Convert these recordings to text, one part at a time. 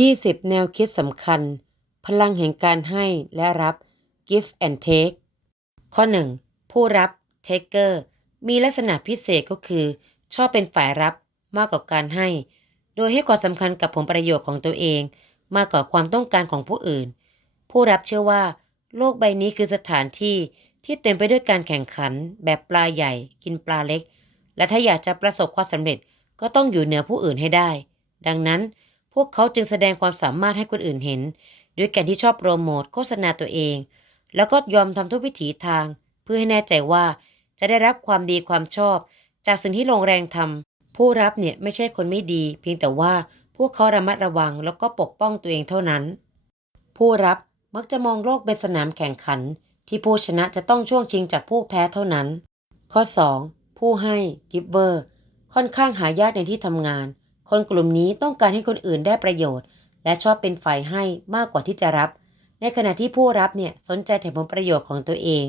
20 แนวคิดสำคัญ พลังแห่งการให้และรับ give and take ข้อ 1. ผู้รับ taker มีลักษณะพิเศษก็คือ ชอบเป็นฝ่ายรับมากกว่าการให้ โดยให้ความสำคัญกับผลประโยชน์ของตัวเอง มากกว่าความต้องการของผู้อื่น ผู้รับเชื่อว่า โลกใบนี้คือสถานที่ที่เต็มไปด้วยการแข่งขัน แบบปลาใหญ่ กินปลาเล็ก และถ้าอยากจะประสบความสำเร็จก็ต้องอยู่เหนือผู้อื่นให้ได้ ดังนั้น พวกเขาจึงแสดงความสามารถให้คนอื่นเห็น ด้วยการที่ชอบโปรโมทโฆษณาตัวเอง แล้วก็ยอมทำทุกวิถีทาง เพื่อให้แน่ใจว่าจะได้รับความดีความชอบ จากสิ่งที่ลงแรงทำผู้รับเนี่ยไม่ใช่คนไม่ดี เพียงแต่ว่าพวกเขาระมัดระวังแล้วก็ปกป้องตัวเองเท่านั้น ผู้รับมักจะมองโลกเป็นสนามแข่งขัน ที่ผู้ชนะจะต้องช่วงชิงจากผู้แพ้เท่านั้น ข้อ 2. ผู้ให้ giver ค่อนข้างหายากในที่ทำงาน คนกลุ่มนี้ต้องการให้คนอื่นได้ประโยชน์ และชอบเป็นฝ่ายให้มากกว่าที่จะรับ ในขณะที่ผู้รับเนี่ยสนใจแต่ผลประโยชน์ของตัวเอง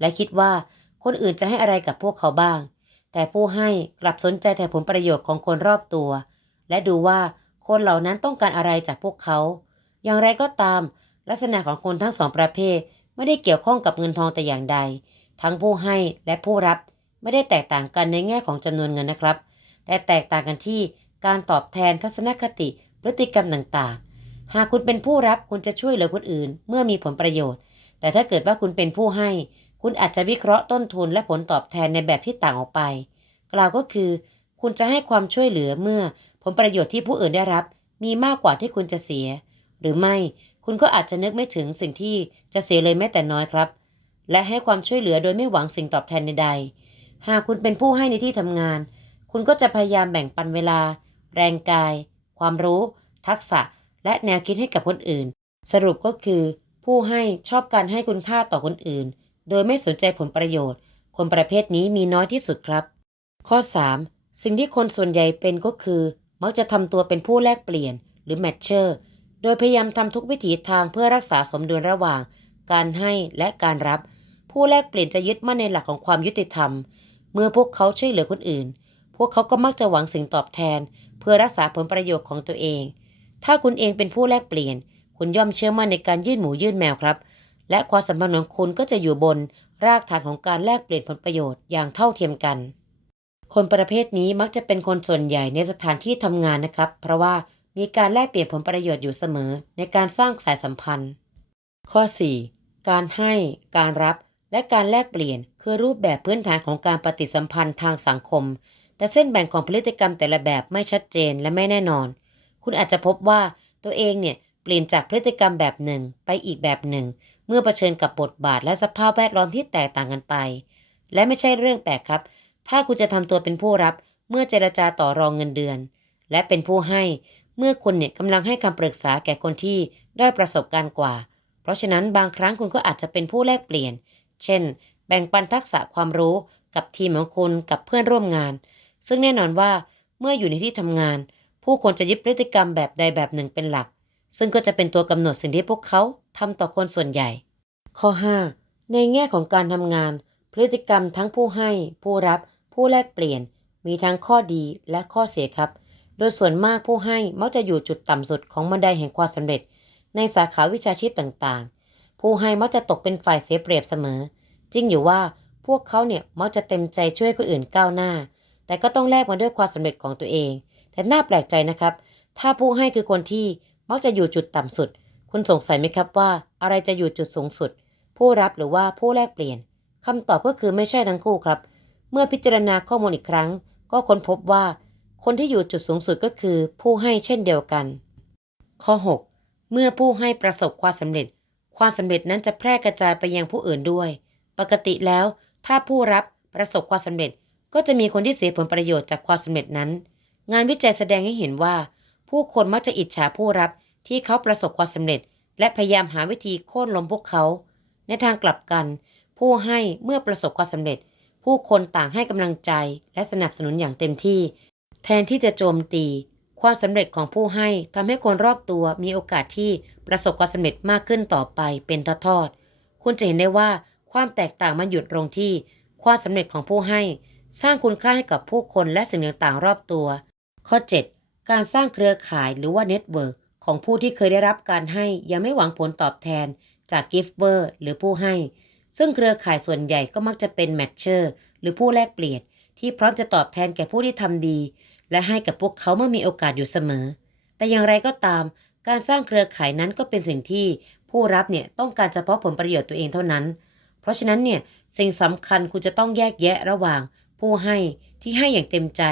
และคิดว่าคนอื่นจะให้อะไรกับพวกเขาบ้าง แต่ผู้ให้กลับสนใจแต่ผลประโยชน์ของคนรอบตัว และดูว่าคนเหล่านั้นต้องการอะไรจากพวกเขา อย่างไรก็ตาม ลักษณะของคนทั้งสองประเภทไม่ได้เกี่ยวข้องกับเงินทองแต่อย่างใด ทั้งผู้ให้และผู้รับไม่ได้แตกต่างกันในแง่ของจำนวนเงินนะครับ แต่แตกต่างกันที่ การตอบแทนทัศนคติ พฤติกรรมต่างๆ หากคุณเป็นผู้รับคุณจะช่วยเหลือคนอื่น เมื่อมีผลประโยชน์ แต่ถ้าเกิดว่าคุณเป็นผู้ให้ คุณอาจจะวิเคราะห์ต้นทุนและผลตอบแทนในแบบที่ต่างออกไป กล่าวก็คือ คุณจะให้ความช่วยเหลือเมื่อผลประโยชน์ที่ผู้อื่นได้รับ มีมากกว่าที่คุณจะเสีย หรือไม่คุณก็อาจจะนึกไม่ถึงสิ่งที่จะเสียเลยแม้แต่น้อยครับ และให้ความช่วยเหลือโดยไม่หวังสิ่งตอบแทนใดๆหากคุณเป็นผู้ให้ในที่ทำงาน คุณก็จะพยายามแบ่งปันเวลา แรงกาย ความรู้ ทักษะ และแนวคิดให้กับคนอื่น สรุปก็คือ ผู้ให้ชอบการให้คุณค่าต่อคนอื่น โดยไม่สนใจผลประโยชน์ คนประเภทนี้มีน้อยที่สุดครับ ข้อ 3. สิ่งที่คนส่วนใหญ่เป็นก็คือ มักจะทำตัวเป็นผู้แลกเปลี่ยน หรือแมทเชอร์โดยพยายามทำทุกวิถีทางเพื่อรักษาสมดุลระหว่าง การให้และการรับ ผู้แลกเปลี่ยนจะยึดมั่นในหลักของความยุติธรรม เมื่อพวกเขาช่วยเหลือคนอื่น พวกเขาก็มักจะหวังสิ่งตอบแทน พื่อรักษาผลประโยชน์ของตัวเอง ถ้าคุณเองเป็นผู้แลกเปลี่ยน คุณย่อมเชื่อมั่นในการยื่นหมูยื่นแมวครับ และความสัมพันธ์ของคุณก็จะอยู่บนรากฐานของการแลกเปลี่ยนผลประโยชน์อย่างเท่าเทียมกัน คนประเภทนี้มักจะเป็นคนส่วนใหญ่ในสถานที่ทำงานนะครับ เพราะว่ามีการแลกเปลี่ยนผลประโยชน์อยู่เสมอในการสร้างสายสัมพันธ์ ข้อ 4. การให้ การรับ และการแลกเปลี่ยนคือรูปแบบพื้นฐานของการปฏิสัมพันธ์ทางสังคม แต่เส้นแบ่งของพฤติกรรมแต่ละแบบไม่ชัดเจนและไม่แน่นอน คุณอาจจะพบว่าตัวเองเนี่ยเปลี่ยนจากพฤติกรรมแบบหนึ่งไปอีกแบบหนึ่ง เมื่อเผชิญกับบทบาทและสภาพแวดล้อมที่แตกต่างกันไป และไม่ใช่เรื่องแปลกครับ ถ้าคุณจะทำตัวเป็นผู้รับ เมื่อเจรจาต่อรองเงินเดือน และเป็นผู้ให้เมื่อคุณเนี่ยกำลังให้คำปรึกษาแก่คนที่ได้ประสบการณ์กว่า เพราะฉะนั้นบางครั้งคุณก็อาจจะเป็นผู้แลกเปลี่ยน เช่น แบ่งปันทักษะความรู้กับทีมของคุณกับเพื่อนร่วมงาน ซึ่งแน่นอนว่าเมื่ออยู่ในที่ทำงาน ผู้คนจะยึดพฤติกรรมแบบใดแบบหนึ่งเป็นหลัก ซึ่งก็จะเป็นตัวกำหนดสิ่งที่พวกเขาทำต่อคนส่วนใหญ่ ข้อ 5. ในแง่ของการทำงาน พฤติกรรมทั้งผู้ให้ ผู้รับ ผู้แลกเปลี่ยน มีทั้งข้อดีและข้อเสียครับ โดยส่วนมากผู้ให้มักจะอยู่จุดต่ำสุดของบันไดแห่งความสำเร็จ ในสาขาวิชาชีพต่างๆ ผู้ให้มักจะตกเป็นฝ่ายเสียเปรียบเสมอ จริงอยู่ว่าพวกเขาเนี่ยมักจะเต็มใจช่วยคนอื่นก้าวหน้า แต่ก็ต้องแลกมาด้วยความสำเร็จของตัวเอง แต่น่าแปลกใจนะครับ ถ้าผู้ให้คือคนที่มักจะอยู่จุดต่ำสุด คุณสงสัยไหมครับว่า อะไรจะอยู่จุดสูงสุด ผู้รับหรือว่าผู้แลกเปลี่ยนคำตอบก็คือไม่ใช่ทั้งคู่ครับ เมื่อพิจารณาข้อมูลอีกครั้ง ก็ค้นพบว่า คนที่อยู่จุดสูงสุดก็คือ ผู้ให้เช่นเดียวกัน ข้อ 6 เมื่อผู้ให้ประสบความสำเร็จ ความสำเร็จนั้นจะแพร่กระจายไปยังผู้อื่นด้วย ปกติแล้ว ถ้าผู้รับประสบความสำเร็จ ก็จะมีคนที่เสียผลประโยชน์จากความสำเร็จนั้น งานวิจัยแสดงให้เห็นว่า ผู้คนมักจะอิจฉาผู้รับที่เขาประสบความสำเร็จ และพยายามหาวิธีโค่นล้มพวกเขา ในทางกลับกัน ผู้ให้เมื่อประสบความสำเร็จ ผู้คนต่างให้กำลังใจและสนับสนุนอย่างเต็มที่ แทนที่จะโจมตี ความสำเร็จของผู้ให้ทำให้คนรอบตัวมีโอกาสที่ประสบความสำเร็จมากขึ้นต่อไปเป็นทอดๆคุณจะเห็นได้ว่าความแตกต่างมันหยุดตรงที่ ความสำเร็จของผู้ให้ สร้างคุณค่าให้กับผู้คนและสิ่งต่างๆ รอบตัว ข้อ 7 การสร้างเครือข่ายหรือว่าเน็ตเวิร์กของผู้ที่เคยได้รับการให้ยังไม่หวังผลตอบแทนจากกิฟเวอร์หรือผู้ให้ ซึ่งเครือข่ายส่วนใหญ่ก็มักจะเป็นแมทเชอร์หรือผู้แลกเปลี่ยน ที่พร้อมจะตอบแทนแก่ผู้ที่ทำดี และให้กับพวกเขาเมื่อมีโอกาสอยู่เสมอ แต่อย่างไรก็ตาม การสร้างเครือข่ายนั้นก็เป็นสิ่งที่ผู้รับเนี่ยต้องการเฉพาะผลประโยชน์ตัวเองเท่านั้น เพราะฉะนั้นเนี่ยสิ่งสำคัญคุณจะต้องแยกแยะระหว่าง ผู้ให้ที่ให้อย่างเต็มใจ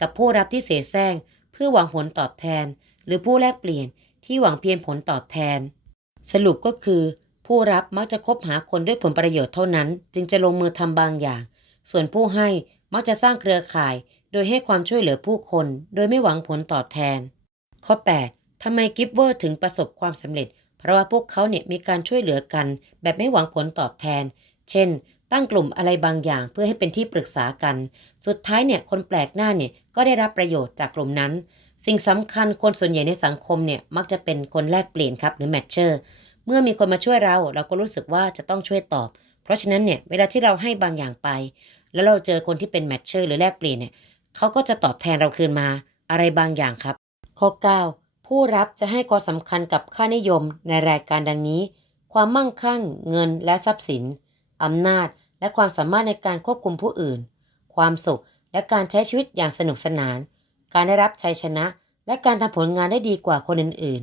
กับผู้รับที่เสแสร้งเพื่อหวังผลตอบแทน หรือผู้แลกเปลี่ยนที่หวังเพียงผลตอบแทน สรุปก็คือ ผู้รับมักจะคบหาคนด้วยผลประโยชน์เท่านั้น จึงจะลงมือทำบางอย่าง ส่วนผู้ให้มักจะสร้างเครือข่าย โดยให้ความช่วยเหลือผู้คน โดยไม่หวังผลตอบแทน ข้อ 8ทำไมกิฟเวอร์ถึงประสบความสำเร็จ เพราะว่าพวกเขาเนี่ยมีการช่วยเหลือกัน แบบไม่หวังผลตอบแทน เช่น ตั้งกลุ่มอะไรบางอย่างเพื่อให้เป็นที่ปรึกษากัน สุดท้ายเนี่ยคนแปลกหน้าเนี่ยก็ได้รับประโยชน์จากกลุ่มนั้น สิ่งสำคัญคนส่วนใหญ่ในสังคมเนี่ยมักจะเป็นคนแลกเปลี่ยนครับหรือแมทเชอร์เมื่อมีคนมาช่วยเราเราก็รู้สึกว่าจะต้องช่วยตอบ เพราะฉะนั้นเนี่ยเวลาที่เราให้บางอย่างไป แล้วเราเจอคนที่เป็นแมทเชอร์หรือแลกเปลี่ยนเนี่ยเขาก็จะตอบแทนเราคืนมาอะไรบางอย่างครับ ข้อ 9 ผู้รับจะให้ความสำคัญกับค่านิยมในรายการดังนี้ ความมั่งคั่ง เงินและทรัพย์สินอำนาจ และความสามารถในการควบคุมผู้อื่น ความสุขและการใช้ชีวิตอย่างสนุกสนาน การได้รับชัยชนะ และการทำผลงานได้ดีกว่าคนอื่น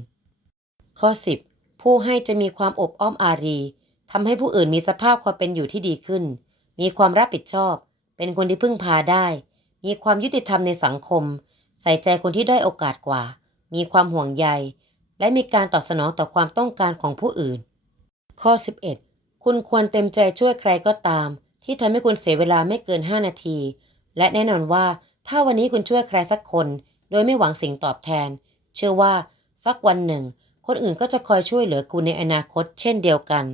ๆ ข้อ 10 ผู้ให้จะมีความอบอ้อมอารีทำให้ผู้อื่นมีสภาพความเป็นอยู่ที่ดีขึ้น มีความรับผิดชอบ เป็นคนที่พึ่งพาได้ มีความยุติธรรมในสังคม ใส่ใจคนที่ได้อยโอกาสกว่า มีความห่วงใย และมีการตอบสนองต่อความต้องการของผู้อื่น ข้อ 11 คุณควรเต็มใจช่วยใครก็ตาม ที่ทำให้คุณเสียเวลาไม่เกิน 5 นาที และแน่นอนว่า ถ้าวันนี้คุณช่วยใครสักคน โดยไม่หวังสิ่งตอบแทน เชื่อว่า สักวันหนึ่ง คนอื่นก็จะคอยช่วยเหลือคุณในอนาคต เช่นเดียวกัน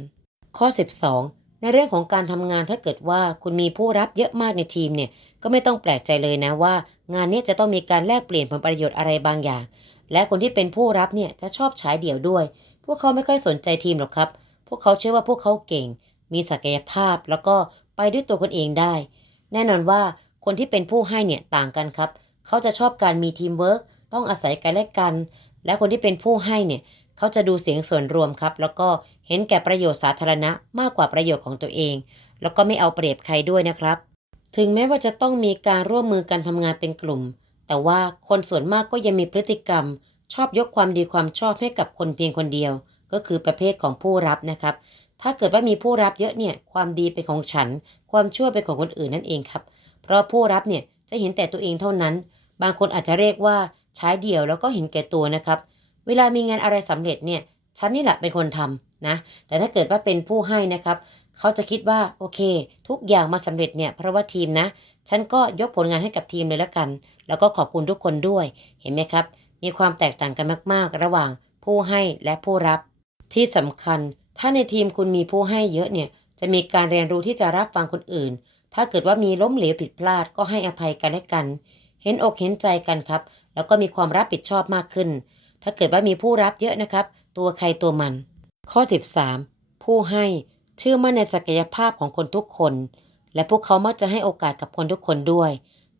ข้อ 12 ในเรื่องของการทำงานถ้าเกิดว่าคุณมีผู้รับเยอะมากในทีมเนี่ยก็ไม่ต้องแปลกใจเลยนะว่า งานนี้จะต้องมีการแลกเปลี่ยนผลประโยชน์อะไรบางอย่าง และคนที่เป็นผู้รับเนี่ยจะชอบฉายเดี่ยวด้วย พวกเขาไม่ค่อยสนใจทีมหรอกครับ พวกเขาเชื่อว่าพวกเขาเก่ง มีศักยภาพแล้วก็ไปด้วยตัวคนเองได้ แน่นอนว่าคนที่เป็นผู้ให้เนี่ยต่างกันครับ เขาจะชอบการมีทีมเวิร์กต้องอาศัยกันและกัน และคนที่เป็นผู้ให้เนี่ยเขาจะดูเสียงส่วนรวมครับ แล้วก็เห็นแก่ประโยชน์สาธารณะมากกว่าประโยชน์ของตัวเอง แล้วก็ไม่เอาเปรียบใครด้วยนะครับ ถึงแม้ว่าจะต้องมีการร่วมมือกันทำงานเป็นกลุ่ม แต่ว่าคนส่วนมากก็ยังมีพฤติกรรม ชอบยกความดีความชอบให้กับคนเพียงคนเดียว ก็คือประเภทของผู้รับนะครับ ถ้าเกิดว่ามีผู้รับเยอะเนี่ยความดีเป็นของฉัน ความชั่วเป็นของคนอื่นนั่นเองครับ เพราะผู้รับเนี่ยจะเห็นแต่ตัวเองเท่านั้น บางคนอาจจะเรียกว่าใช้เดี่ยวแล้วก็เห็นแก่ตัวนะครับ เวลามีงานอะไรสำเร็จเนี่ยฉันนี่แหละเป็นคนทำนะ แต่ถ้าเกิดว่าเป็นผู้ให้นะครับเขาจะคิดว่าโอเค ทุกอย่างมาสำเร็จเนี่ยเพราะว่าทีมนะ ฉันก็ยกผลงานให้กับทีมเลยละกัน แล้วก็ขอบคุณทุกคนด้วยเห็นไหมครับ มีความแตกต่างกันมาก ๆ ระหว่างผู้ให้และผู้รับ ที่สำคัญ ถ้าในทีมคุณมีผู้ให้เยอะเนี่ย จะมีการเรียนรู้ที่จะรับฟังคนอื่น ถ้าเกิดว่ามีล้มเหลวผิดพลาดก็ให้อภัยกันและกัน เห็นอกเห็นใจกันครับ แล้วก็มีความรับผิดชอบมากขึ้น ถ้าเกิดว่ามีผู้รับเยอะนะครับ ตัวใครตัวมัน ข้อ 13 ผู้ให้เชื่อมั่นในศักยภาพของคนทุกคน และพวกเขามักจะให้โอกาสกับคนทุกคนด้วย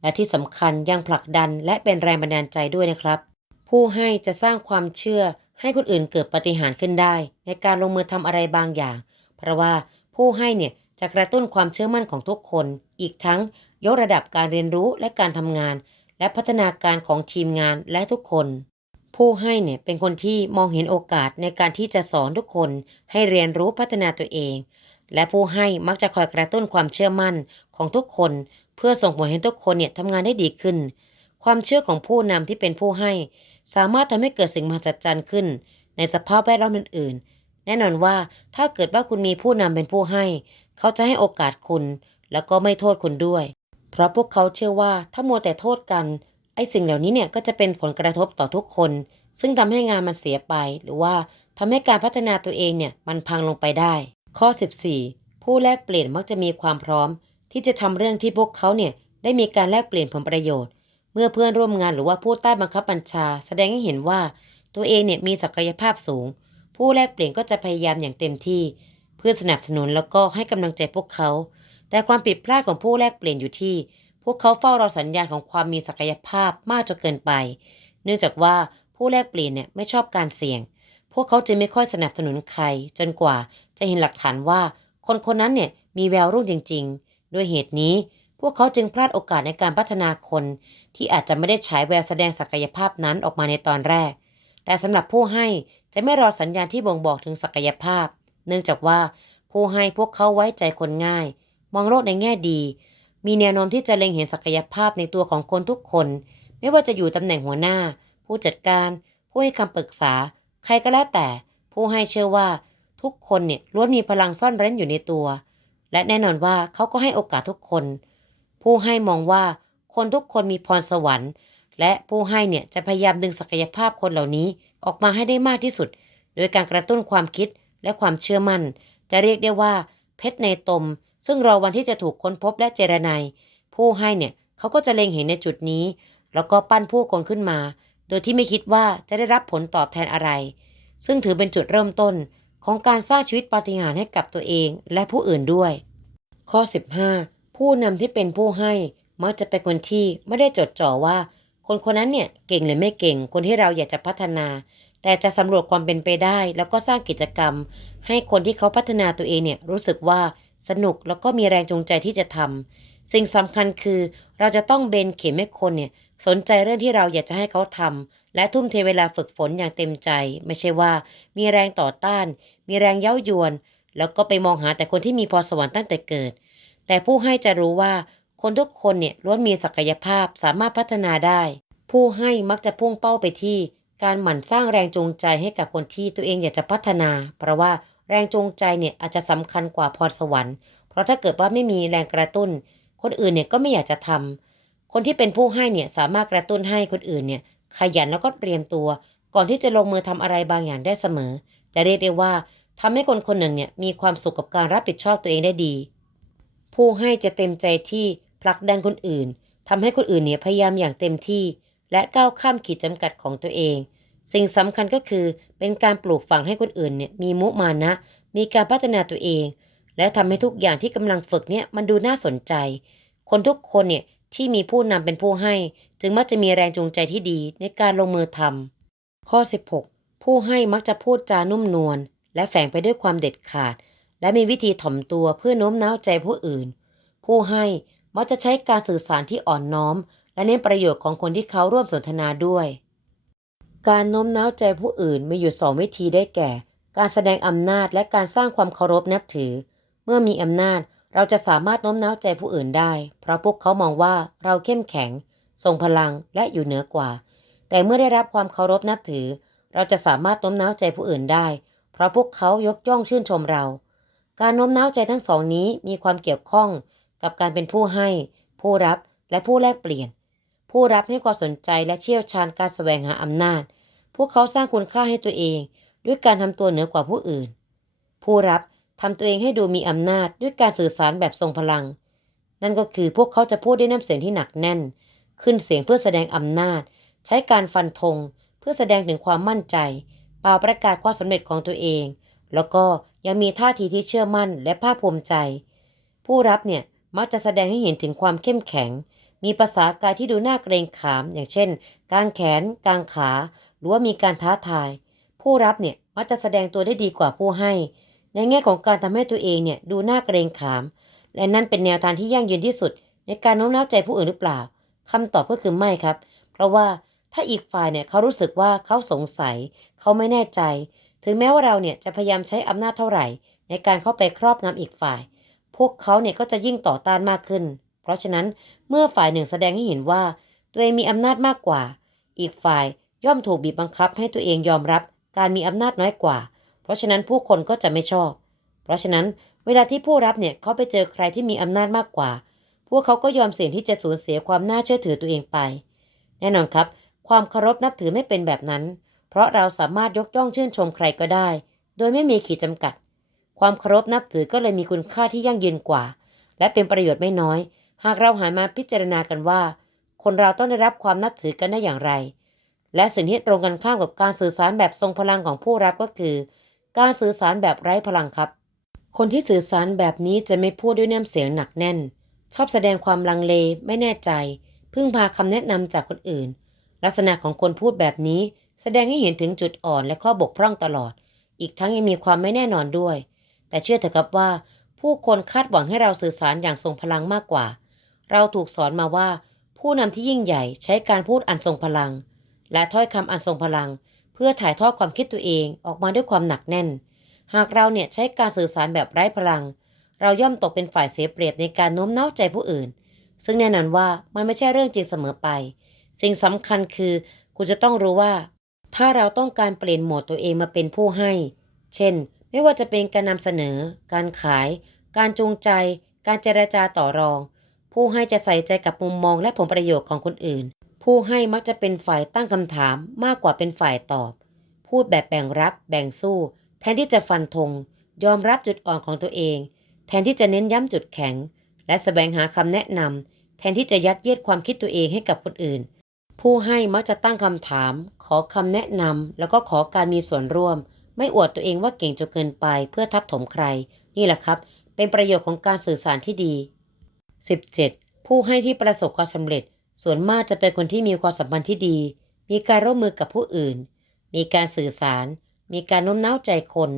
และที่สำคัญยังผลักดันและเป็นแรงบันดาลใจด้วยนะครับ ผู้ให้จะสร้างความเชื่อ ให้คนอื่นเกิดปฏิหารขึ้นได้ ในการลงมือทำอะไรบางอย่าง เพราะว่าผู้ให้เนี่ยจะกระตุ้นความเชื่อมั่นของทุกคน อีกทั้งยกระดับการเรียนรู้และการทำงาน และพัฒนาการของทีมงานและทุกคน ผู้ให้เนี่ยเป็นคนที่มองเห็นโอกาสในการที่จะสอนทุกคน ให้เรียนรู้พัฒนาตัวเอง และผู้ให้มักจะคอยกระตุ้นความเชื่อมั่นของทุกคน เพื่อส่งผลให้ทุกคนเนี่ยทำงานได้ดีขึ้น ความเชื่อของผู้นำที่เป็นผู้ให้ สามารถทำให้เกิดสิ่งมหัศจรรย์ขึ้น ในสภาพแวดล้อมอื่นๆ แน่นอนว่าถ้าเกิดว่าคุณมีผู้นำเป็นผู้ให้ เขาจะให้โอกาสคุณ แล้วก็ไม่โทษคุณด้วย เพราะพวกเขาเชื่อว่าถ้ามัวแต่โทษกันไอ้สิ่งเหล่านี้เนี่ยก็จะเป็นผลกระทบต่อทุกคน ซึ่งทำให้งานมันเสียไป หรือว่าทำให้การพัฒนาตัวเองเนี่ยมันพังลงไปได้ ข้อ 14 ผู้แลกเปลี่ยนมักจะมีความพร้อม ที่จะทำเรื่องที่พวกเขาเนี่ยได้มีการแลกเปลี่ยนผลประโยชน์ มื่อเพื่อนร่วมงานหรือว่าผู้ใต้บังคับบัญชา แสดงให้เห็นว่า ตัวเองเนี่ยมีศักยภาพสูง ผู้แลกเปลี่ยนก็จะพยายามอย่างเต็มที่ เพื่อสนับสนุนแล้วก็ให้กำลังใจพวกเขา แต่ความผิดพลาดของผู้แลกเปลี่ยนอยู่ที่ พวกเขาเฝ้ารอสัญญาณของความมีศักยภาพมากจนเกินไป เนื่องจากว่าผู้แลกเปลี่ยนเนี่ยไม่ชอบการเสี่ยง พวกเขาจึงไม่ค่อยสนับสนุนใคร จนกว่าจะเห็นหลักฐานว่า คนคนนั้นเนี่ยมีแววรุ่งจริง ๆ ด้วยเหตุนี้ พวกเขาจึงพลาดโอกาสในการพัฒนาคน ที่อาจจะไม่ได้ฉายแววแสดงศักยภาพนั้นออกมาในตอนแรก แต่สำหรับผู้ให้จะไม่รอสัญญาณที่บ่งบอกถึงศักยภาพ เนื่องจากว่าผู้ให้พวกเขาไว้ใจคนง่าย มองโลกในแง่ดี มีแนวโน้มที่จะเล็งเห็นศักยภาพในตัวของคนทุกคน ไม่ว่าจะอยู่ตำแหน่งหัวหน้า ผู้จัดการ ผู้ให้คำปรึกษา ใครก็แล้วแต่ ผู้ให้เชื่อว่า ทุกคนเนี่ยล้วนมีพลังซ่อนเร้นอยู่ในตัว และแน่นอนว่าเขาก็ให้โอกาสทุกคน ผู้ให้มองว่าคนทุกคนมีพรสวรรค์ และผู้ให้เนี่ยจะพยายามดึงศักยภาพคนเหล่านี้ออกมาให้ได้มากที่สุด โดยการกระตุ้นความคิดและความเชื่อมั่น จะเรียกได้ว่า เพชรในตม ซึ่งรอวันที่จะถูกค้นพบและเจรไนายผู้ให้เนี่ยเขาก็จะเล็งเห็นในจุดนี้ แล้วก็ปั้นผู้คนขึ้นมา โดยที่ไม่คิดว่าจะได้รับผลตอบแทนอะไร ซึ่งถือเป็นจุดเริ่มต้นของการสร้างชีวิตปาฏิหาริย์ให้กับตัวเองและผู้อื่นด้วย ข้อ 15 ผู้นำที่เป็นผู้ให้มักจะเป็นคนที่ไม่ได้จดจ่อว่า คนคนนั้นเนี่ยเก่งหรือไม่เก่ง คนที่เราอยากจะพัฒนา แต่จะสำรวจความเป็นไปได้ แล้วก็สร้างกิจกรรม ให้คนที่เขาพัฒนาตัวเองเนี่ยรู้สึกว่าสนุกแล้วก็มีแรงจูงใจที่จะทำสิ่งสำคัญคือเราจะต้องเบนเข็มให้คนเนี่ยสนใจเรื่องที่เราอยากจะให้เขาทำและทุ่มเทเวลาฝึกฝนอย่างเต็มใจ ไม่ใช่ว่า มีแรงต่อต้าน มีแรงเย้ายวน แล้วก็ไปมองหาแต่คนที่มีพรสวรรค์ตั้งแต่เกิด แต่ผู้ให้จะรู้ว่าคนทุกคนเนี่ยล้วนมีศักยภาพสามารถพัฒนาได้ ผู้ให้มักจะพุ่งเป้าไปที่การหมั่นสร้างแรงจูงใจให้กับคนที่ตัวเองอยากจะพัฒนา เพราะว่าแรงจูงใจเนี่ยอาจจะสำคัญกว่าพรสวรรค์ เพราะถ้าเกิดว่าไม่มีแรงกระตุ้น คนอื่นเนี่ยก็ไม่อยากจะทำคนที่เป็นผู้ให้เนี่ยสามารถกระตุ้นให้คนอื่นเนี่ยขยันแล้วก็เตรียมตัว ก่อนที่จะลงมือทำอะไรบางอย่างได้เสมอ จะเรียกได้ว่าทำให้คนคนหนึ่งเนี่ยมีความสุขกับการรับผิดชอบตัวเองได้ดี ผู้ให้จะเต็มใจที่ผลักดันคนอื่นทำให้คนอื่นเนี่ยพยายามอย่างเต็มที่ และก้าวข้ามขีดจำกัดของตัวเอง สิ่งสำคัญก็คือเป็นการปลูกฝังให้คนอื่นเนี่ยมีมุมานะ มีการพัฒนาตัวเอง และทำให้ทุกอย่างที่กำลังฝึกเนี่ยมันดูน่าสนใจ คนทุกคนเนี่ยที่มีผู้นำเป็นผู้ให้ จึงมักจะมีแรงจูงใจที่ดีในการลงมือทำข้อ 16 ผู้ให้มักจะพูดจานุ่มนวลและแฝงไปด้วยความเด็ดขาด และมีวิธีถ่อมตัวเพื่อโน้มน้าวใจผู้อื่น ผู้ให้มักจะใช้การสื่อสารที่อ่อนน้อม และเน้นประโยชน์ของคนที่เขาร่วมสนทนาด้วย การโน้มน้าวใจผู้อื่นมีอยู่สองวิธีได้แก่ การแสดงอำนาจและการสร้างความเคารพนับถือ เมื่อมีอำนาจเราจะสามารถโน้มน้าวใจผู้อื่นได้ เพราะพวกเขามองว่าเราเข้มแข็ง ทรงพลังและอยู่เหนือกว่า แต่เมื่อได้รับความเคารพนับถือ เราจะสามารถโน้มน้าวใจผู้อื่นได้ เพราะพวกเขายกย่องชื่นชมเรา การโน้มน้าวใจทั้งสองนี้มีความเกี่ยวข้องกับการเป็นผู้ให้ ผู้รับและผู้แลกเปลี่ยน ผู้รับให้ความสนใจและเชี่ยวชาญการแสวงหาอำนาจ พวกเขาสร้างคุณค่าให้ตัวเอง ด้วยการทำตัวเหนือกว่าผู้อื่น ผู้รับทำตัวเองให้ดูมีอำนาจด้วยการสื่อสารแบบทรงพลัง นั่นก็คือพวกเขาจะพูดด้วยน้ำเสียงที่หนักแน่น ขึ้นเสียงเพื่อแสดงอำนาจ ใช้การฟันธงเพื่อแสดงถึงความมั่นใจ เป่าประกาศความสำเร็จของตัวเอง แล้วก็ยังมีท่าทีที่เชื่อมั่นและภาคภูมิใจ ผู้รับเนี่ยมักจะแสดงให้เห็นถึงความเข้มแข็ง มีภาษากายที่ดูน่าเกรงขาม อย่างเช่น กางแขน กางขา หรือว่ามีการท้าทาย ผู้รับเนี่ยมักจะแสดงตัวได้ดีกว่าผู้ให้ ในแง่ของการทำให้ตัวเองเนี่ยดูน่าเกรงขาม และนั่นเป็นแนวทางที่ยั่งยืนที่สุด ในการโน้มน้าวใจผู้อื่นหรือเปล่าคำตอบก็คือไม่ครับ เพราะว่าถ้าอีกฝ่ายเนี่ยเขารู้สึกว่าเขาสงสัย เขาไม่แน่ใจ ถึงแม้ว่าเราเนี่ยจะพยายามใช้อำนาจเท่าไหร่ ในการเข้าไปครอบงำอีกฝ่าย พวกเขาเนี่ยก็จะยิ่งต่อต้านมากขึ้น เพราะฉะนั้นเมื่อฝ่ายหนึ่งแสดงให้เห็นว่า ตัวเองมีอำนาจมากกว่า อีกฝ่ายย่อมถูกบีบบังคับให้ตัวเองยอมรับ การมีอำนาจน้อยกว่า เพราะฉะนั้นผู้คนก็จะไม่ชอบ เพราะฉะนั้นเวลาที่ผู้รับเนี่ยเขาไปเจอใครที่มีอำนาจมากกว่า พวกเขาก็ยอมเสี่ยงที่จะสูญเสียความน่าเชื่อถือตัวเองไป แน่นอนครับ ความเคารพนับถือไม่เป็นแบบนั้น เพราะเราสามารถยกย่องชื่นชมใครก็ได้ โดยไม่มีขีดจำกัด ความเคารพนับถือก็เลยมีคุณค่าที่ยั่งยืนกว่า และเป็นประโยชน์ไม่น้อย หากเราหายมาพิจารณากันว่า คนเราต้องได้รับความนับถือกันได้อย่างไร และสิ่งที่ตรงกันข้ามกับการสื่อสารแบบทรงพลังของผู้รับก็คือ การสื่อสารแบบไร้พลังครับ คนที่สื่อสารแบบนี้จะไม่พูดด้วยน้ำเสียงหนักแน่น ชอบแสดงความลังเลไม่แน่ใจ พึ่งพาคำแนะนำจากคนอื่น ลักษณะของคนพูดแบบนี้ แสดงให้เห็นถึงจุดอ่อนและข้อบกพร่องตลอด อีกทั้งยังมีความไม่แน่นอนด้วย แต่เชื่อเถอะครับว่า ผู้คนคาดหวังให้เราสื่อสารอย่างทรงพลังมากกว่า เราถูกสอนมาว่า ผู้นำที่ยิ่งใหญ่ใช้การพูดอันทรงพลัง และถ้อยคำอันทรงพลัง เพื่อถ่ายทอดความคิดตัวเองออกมาด้วยความหนักแน่น หากเราเนี่ยใช้การสื่อสารแบบไร้พลัง เราย่อมตกเป็นฝ่ายเสียเปรียบในการโน้มน้าวใจผู้อื่น ซึ่งแน่นอนว่ามันไม่ใช่เรื่องจริงเสมอไป สิ่งสำคัญคือ คุณจะต้องรู้ว่า ถ้าเราต้องการเปลี่ยนโหมดตัวเองมาเป็นผู้ให้ เช่น ไม่ว่าจะเป็นการนำเสนอ การขาย การจูงใจ การเจรจาต่อรอง ผู้ให้จะใส่ใจกับมุมมองและผลประโยชน์ของคนอื่น ผู้ให้มักจะเป็นฝ่ายตั้งคำถามมากกว่าเป็นฝ่ายตอบ พูดแบบแบ่งรับ แบ่งสู้ แทนที่จะฟันธง ยอมรับจุดอ่อนของตัวเอง แทนที่จะเน้นย้ำจุดแข็ง และแสวงหาคำแนะนำแทนที่จะยัดเยียดความคิดตัวเองให้กับคนอื่น ผู้ให้มักจะตั้งคำถาม ขอคำแนะนำแล้วก็ขอการมีส่วนร่วม ไม่อวดตัวเองว่าเก่งจนเกินไปเพื่อทับถมใคร นี่แหละครับ เป็นประโยชน์ของการสื่อสารที่ดี 17. ผู้ให้ที่ประสบความสำเร็จ ส่วนมากจะเป็นคนที่มีความสัมพันธ์ที่ดี มีการร่วมมือกับผู้อื่น มีการสื่อสาร มีการโน้มน้าวใจคน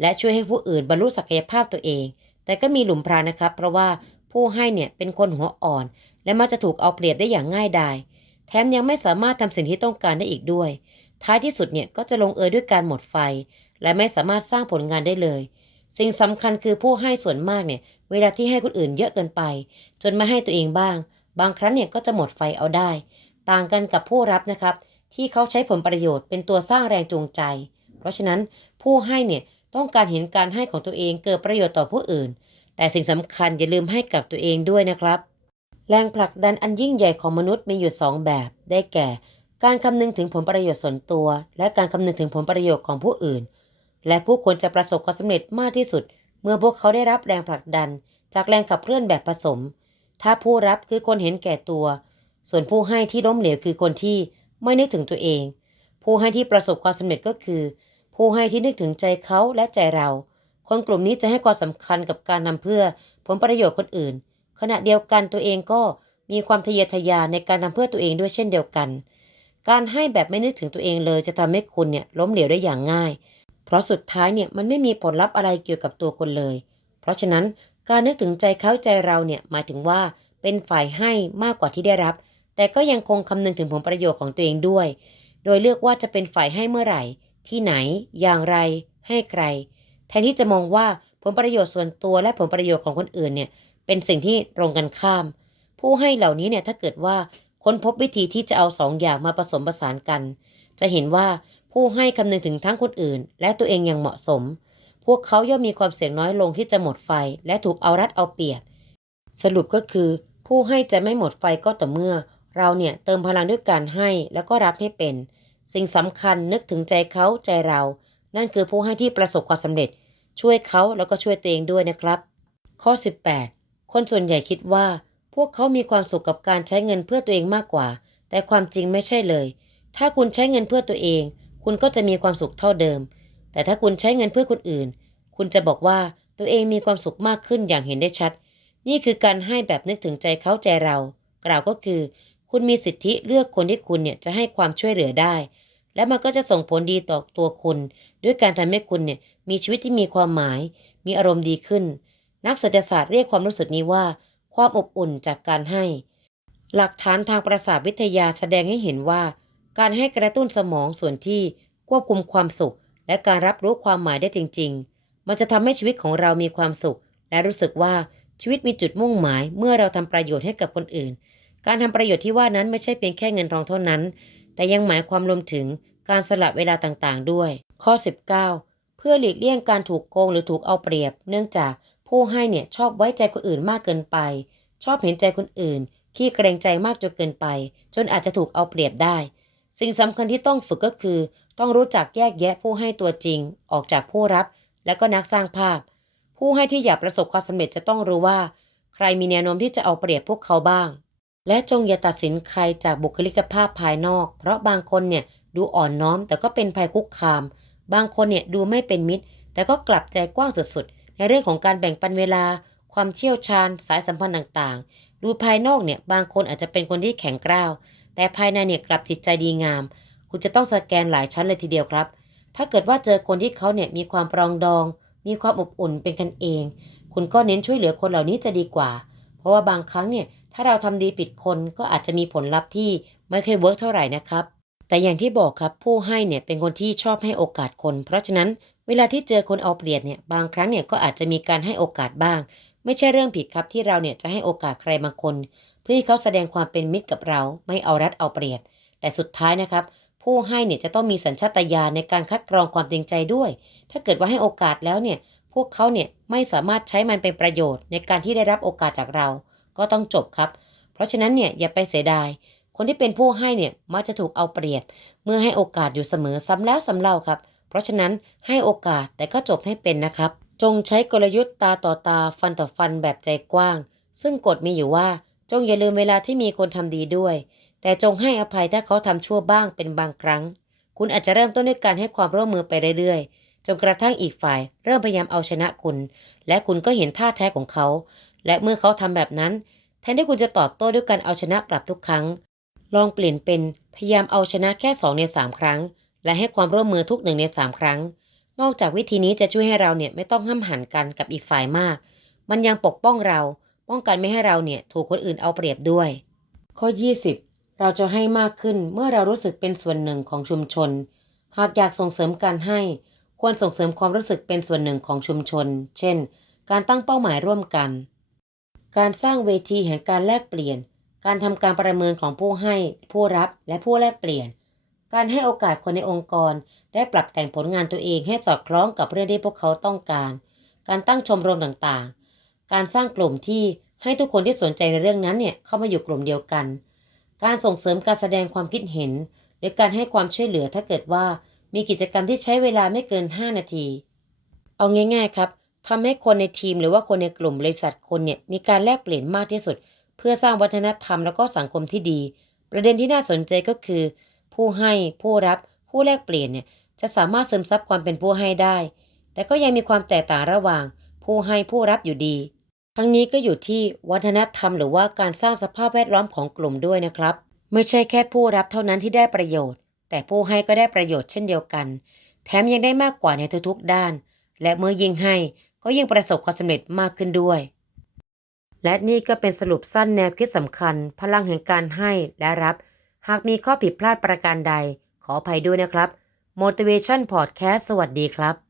และช่วยให้ผู้อื่นบรรลุศักยภาพตัวเอง แต่ก็มีหลุมพรางนะครับ เพราะว่าผู้ให้เนี่ยเป็นคนหัวอ่อน และมักจะถูกเอาเปรียบได้อย่างง่ายดาย แถมยังไม่สามารถทำสิ่งที่ต้องการได้อีกด้วย ท้ายที่สุดเนี่ยก็จะลงเอยด้วยการหมดไฟ และไม่สามารถสร้างผลงานได้เลย สิ่งสำคัญคือผู้ให้ส่วนมากเนี่ยเวลาที่ให้คนอื่นเยอะเกินไป จนไม่ให้ตัวเองบ้าง บางครั้งเนี่ยก็จะหมดไฟเอาได้ ต่างกันกับผู้รับนะครับ ที่เขาใช้ผลประโยชน์เป็นตัวสร้างแรงจูงใจ เพราะฉะนั้นผู้ให้เนี่ยต้องการเห็นการให้ของตัวเองเกิดประโยชน์ต่อผู้อื่น แต่สิ่งสำคัญอย่าลืมให้กับตัวเองด้วยนะครับ แรงผลักดันอันยิ่งใหญ่ของมนุษย์มีอยู่สองแบบ ได้แก่ การคำนึงถึงผลประโยชน์ส่วนตัว และการคำนึงถึงผลประโยชน์ของผู้อื่น และผู้คนจะประสบความสำเร็จมากที่สุด เมื่อพวกเขาได้รับแรงผลักดัน จากแรงขับเคลื่อนแบบผสม ถ้าผู้รับคือคนเห็นแก่ตัว ส่วนผู้ให้ที่ล้มเหลวคือคนที่ไม่นึกถึงตัวเอง ผู้ให้ที่ประสบความสำเร็จก็คือ ผู้ให้ที่นึกถึงใจเขาและใจเรา คนกลุ่มนี้จะให้ความสำคัญกับการนำเพื่อผลประโยชน์คนอื่น ขณะเดียวกันตัวเองก็มีความทะเยอทะยานในการทำเพื่อตัวเองด้วยเช่นเดียวกัน การให้แบบไม่นึกถึงตัวเองเลยจะทำให้คุณเนี่ยล้มเหลวได้อย่างง่าย เพราะสุดท้ายเนี่ยมันไม่มีผลลัพธ์อะไรเกี่ยวกับตัวคนเลย เพราะฉะนั้นการนึกถึงใจเขาใจเราเนี่ยหมายถึงว่าเป็นฝ่ายให้มากกว่าที่ได้รับ แต่ก็ยังคงคำนึงถึงผลประโยชน์ของตัวเองด้วย โดยเลือกว่าจะเป็นฝ่ายให้เมื่อไหร่ ที่ไหน อย่างไร ให้ใคร แทนที่จะมองว่าผลประโยชน์ส่วนตัวและผลประโยชน์ของคนอื่นเนี่ย เป็นสิ่งที่ตรงกันข้าม ผู้ให้เหล่านี้เนี่ยถ้าเกิดว่าค้นพบวิธีที่จะเอาสองอย่างมาผสมผสานกัน จะเห็นว่าผู้ให้คำนึงถึงทั้งคนอื่น และตัวเองอย่างเหมาะสม พวกเขาย่อมมีความเสี่ยงน้อยลงที่จะหมดไฟ และถูกเอารัดเอาเปรียบ สรุปก็คือ ผู้ให้จะไม่หมดไฟก็ต่อเมื่อ เราเนี่ยเติมพลังด้วยการให้แล้วก็รับให้เป็น สิ่งสำคัญนึกถึงใจเขาใจเรา นั่นคือผู้ให้ที่ประสบความสำเร็จ ช่วยเขาแล้วก็ช่วยตัวเองด้วยนะครับ ข้อ 18 คนส่วนใหญ่คิดว่า พวกเขามีความสุขกับการใช้เงินเพื่อตัวเองมากกว่า แต่ความจริงไม่ใช่เลย ถ้าคุณใช้เงินเพื่อตัวเอง คุณก็จะมีความสุขเท่าเดิม แต่ถ้าคุณใช้เงินเพื่อคนอื่น คุณจะบอกว่าตัวเองมีความสุขมากขึ้นอย่างเห็นได้ชัด นี่คือการให้แบบนึกถึงใจเขาใจเรา กล่าวก็คือ คุณมีสิทธิเลือกคนที่คุณเนี่ยจะให้ความช่วยเหลือได้ และมันก็จะส่งผลดีต่อตัวคุณ ด้วยการทำให้คุณเนี่ยมีชีวิตที่มีความหมาย มีอารมณ์ดีขึ้น นักเศรษฐศาสตร์เรียกความรู้สึกนี้ว่า ความอบอุ่นจากการให้ หลักฐานทางประสาทวิทยาแสดงให้เห็นว่า การให้กระตุ้นสมองส่วนที่ควบคุมความสุข และการรับรู้ความหมายได้จริง ๆ มันจะทำให้ชีวิตของเรามีความสุข และรู้สึกว่าชีวิตมีจุดมุ่งหมาย เมื่อเราทำประโยชน์ให้กับคนอื่น การทำประโยชน์ที่ว่านั้นไม่ใช่เพียงแค่เงินทองเท่านั้น แต่ยังหมายความรวมถึงการสละเวลาต่างๆ ด้วย ข้อ 19 เพื่อหลีกเลี่ยงการถูกโกงหรือถูกเอาเปรียบ เนื่องจาก ผู้ให้เนี่ยชอบไว้ใจคนอื่นมากเกินไป ชอบเห็นใจคนอื่น ขี้เกรงใจมากจนเกินไป จนอาจจะถูกเอาเปรียบได้ สิ่งสำคัญที่ต้องฝึกก็คือ ต้องรู้จักแยกแยะผู้ให้ตัวจริง ออกจากผู้รับ และก็นักสร้างภาพ ผู้ให้ที่อยากประสบความสำเร็จจะต้องรู้ว่า ใครมีแนวโน้มที่จะเอาเปรียบพวกเขาบ้าง และจงอย่าตัดสินใครจากบุคลิกภาพภายนอก เพราะบางคนเนี่ยดูอ่อนน้อมแต่ก็เป็นภัยคุกคาม บางคนเนี่ยดูไม่เป็นมิตร แต่ก็กลับใจกว้างสุดๆ ในเรื่องของการแบ่งปันเวลา ความเชี่ยวชาญ สายสัมพันธ์ต่างๆ ดูภายนอกเนี่ยบางคนอาจจะเป็นคนที่แข็งกร้าว แต่ภายในเนี่ยกลับจิตใจดีงาม คุณจะต้องสแกนหลายชั้นเลยทีเดียวครับ ถ้าเกิดว่าเจอคนที่เขาเนี่ยมีความปรองดอง มีความอบอุ่นเป็นกันเอง คุณก็เน้นช่วยเหลือคนเหล่านี้จะดีกว่า เพราะว่าบางครั้งเนี่ยถ้าเราทำดีปิดคนก็อาจจะมีผลลัพธ์ที่ไม่เคยเวิร์กเท่าไหร่นะครับแต่อย่างที่บอกครับผู้ให้เนี่ยเป็นคนที่ชอบให้โอกาสคน เพราะฉะนั้น เวลาที่เจอคนเอาเปรียบเนี่ยบางครั้งเนี่ยก็อาจจะมีการให้โอกาสบ้าง ไม่ใช่เรื่องผิดครับที่เราเนี่ยจะให้โอกาสใครบางคน เพื่อให้เขาแสดงความเป็นมิตรกับเรา ไม่เอารัดเอาเปรียบ แต่สุดท้ายนะครับ ผู้ให้เนี่ยจะต้องมีสัญชาตญาณในการคัดกรองความจริงใจด้วย ถ้าเกิดว่าให้โอกาสแล้วเนี่ยพวกเขาเนี่ยไม่สามารถใช้มันเป็นประโยชน์ ในการที่ได้รับโอกาสจากเรา ก็ต้องจบครับ เพราะฉะนั้นเนี่ยอย่าไปเสียดาย คนที่เป็นผู้ให้เนี่ยมักจะถูกเอาเปรียบ เมื่อให้โอกาสอยู่เสมอซ้ำแล้วซ้ำเล่าครับ เพราะฉะนั้นให้โอกาสแต่ก็จบให้เป็นนะครับ จงใช้กลยุทธ์ตาต่อตาฟันต่อฟันแบบใจกว้าง ซึ่งกฎมีอยู่ว่า จงอย่าลืมเวลาที่มีคนทำดีด้วย แต่จงให้อภัยถ้าเขาทำชั่วบ้างเป็นบางครั้ง คุณอาจจะเริ่มต้นด้วยการให้ความร่วมมือไปเรื่อยๆ จนกระทั่งอีกฝ่าย เริ่มพยายามเอาชนะคุณ และคุณก็เห็นท่าแท้ของเขา และเมื่อเขาทำแบบนั้น แทนที่คุณจะตอบโต้ด้วยการเอาชนะกลับทุกครั้ง ลองเปลี่ยนเป็นพยายามเอาชนะแค่2ใน3ครั้ง และให้ความร่วมมือทุกหนึ่งใน3ครั้ง นอกจากวิธีนี้จะช่วยให้เราเนี่ยไม่ต้องห้ามหันกันกับอีกฝ่ายมาก มันยังปกป้องเรา ป้องกันไม่ให้เราเนี่ยถูกคนอื่นเอาเปรียบด้วย ข้อ 20 เราจะให้มากขึ้นเมื่อเรารู้สึกเป็นส่วนหนึ่งของชุมชน หากอยากส่งเสริมการให้ ควรส่งเสริมความรู้สึกเป็นส่วนหนึ่งของชุมชน เช่น การตั้งเป้าหมายร่วมกัน การสร้างเวทีแห่งการแลกเปลี่ยน การทำการประเมินของผู้ให้ ผู้รับและผู้แลกเปลี่ยน การให้โอกาสคนในองค์กร ได้ปรับแต่งผลงานตัวเองให้สอดคล้องกับเรื่องที่พวกเขาต้องการ การตั้งชมรมต่างๆ การสร้างกลุ่มที่ให้ทุกคนที่สนใจในเรื่องนั้นเนี่ยเข้ามาอยู่กลุ่มเดียวกัน การส่งเสริมการแสดงความคิดเห็น หรือการให้ความช่วยเหลือถ้าเกิดว่า มีกิจกรรมที่ใช้เวลาไม่เกิน 5 นาที เอาง่าย ๆ ครับทำให้คนในทีมหรือว่าคนในกลุ่มบริษัทคนเนี่ยมีการแลกเปลี่ยนมากที่สุด เพื่อสร้างวัฒนธรรมแล้วก็สังคมที่ดี ประเด็นที่น่าสนใจก็คือ ผู้ให้ผู้รับผู้แลกเปลี่ยนเนี่ยจะสามารถซึมซับความเป็นผู้ให้ได้ แต่ก็ยังมีความแตกต่างระหว่าง ผู้ให้ผู้รับอยู่ดี ทั้งนี้ก็อยู่ที่วัฒนธรรมหรือว่าการสร้างสภาพแวดล้อมของกลุ่มด้วยนะครับ ไม่ใช่แค่ผู้รับเท่านั้นที่ได้ประโยชน์ แต่ผู้ให้ก็ได้ประโยชน์เช่นเดียวกัน แถมยังได้มากกว่าในทุกๆด้าน และเมื่อยิ่งให้ก็ยิ่งประสบความสำเร็จมากขึ้นด้วย และนี่ก็เป็นสรุปสั้นแนวคิดสำคัญ พลังแห่งการให้และรับ หากมีข้อผิดพลาดประการใด ขออภัยด้วยนะครับ Motivation Podcast สวัสดีครับ